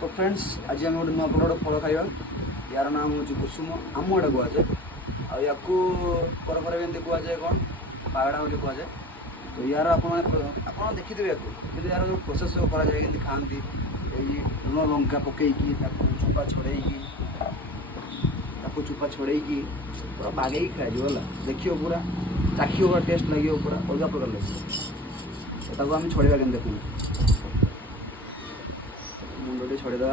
तो फ्रेंड्स आज आम गोटे नुआ प्रकार फल खाଇବା यार नाम हूँ कुसुम आम आड़े कहुए या पर कहुए कौन पागड़ा बोली कहुए तो यार आप देखिथे या यार जो प्रोसेस सब कराए खाती लुण लंका पकईकी चोपा छड़ेकी चोपा छड़ेकी पूरा बागे खाई गला देखिए पूरा चाखिए पूरा टेस्ट लगे पूरा अलग प्रकार लगे ताको आम छड़ेगा के देखो मुंडी छड़ेदा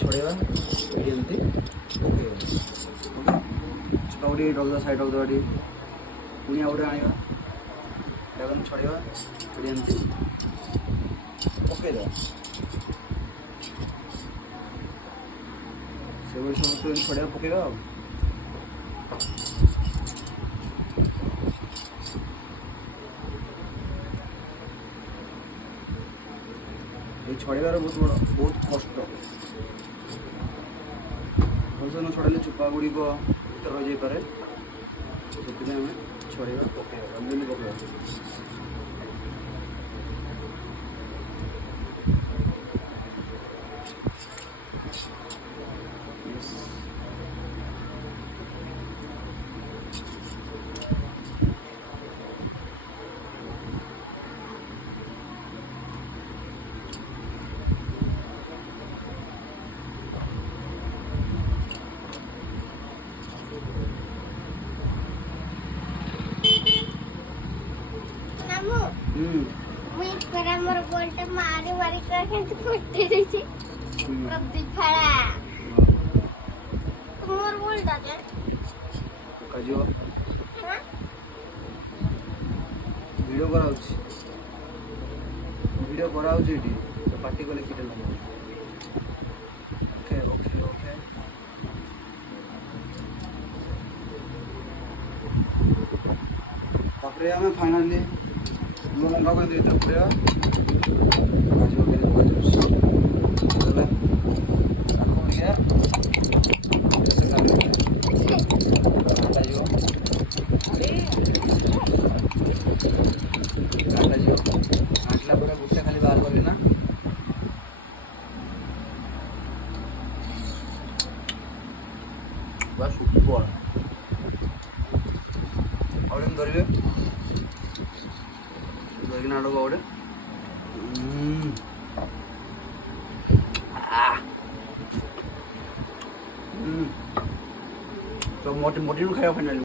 छड़ेगा एमती ओके चुपा गोटे डलदा साइड रखदेवा पुणी आउटे आने छड़ेगा एमती पकईदेवा से समस्त छड़िया पकईवा छड़ार बहुत कष्ट भलसे न छड़े चोपा गुड़िक भर रही पाए से छड़ेगा पकईवा जल्दी पकईवा मोर बोलटा मारी मारी करके फुटे देछि प्रदीप फड़ा मोर बोलटा के काजियो वीडियो कराउछि एटी तो पार्टी कोले किटे लगे ओके ओके ओके तापरे हमें फाइनली लंका को देते पूरा काजू के काजू चले रखो ये ऐसे काजू काजू आटला पूरा गुस्सा खाली बाहर कर लेना बस ऊपर और इन धरिए नाटक गोटे तो मोटी मोटी खाया फाइनल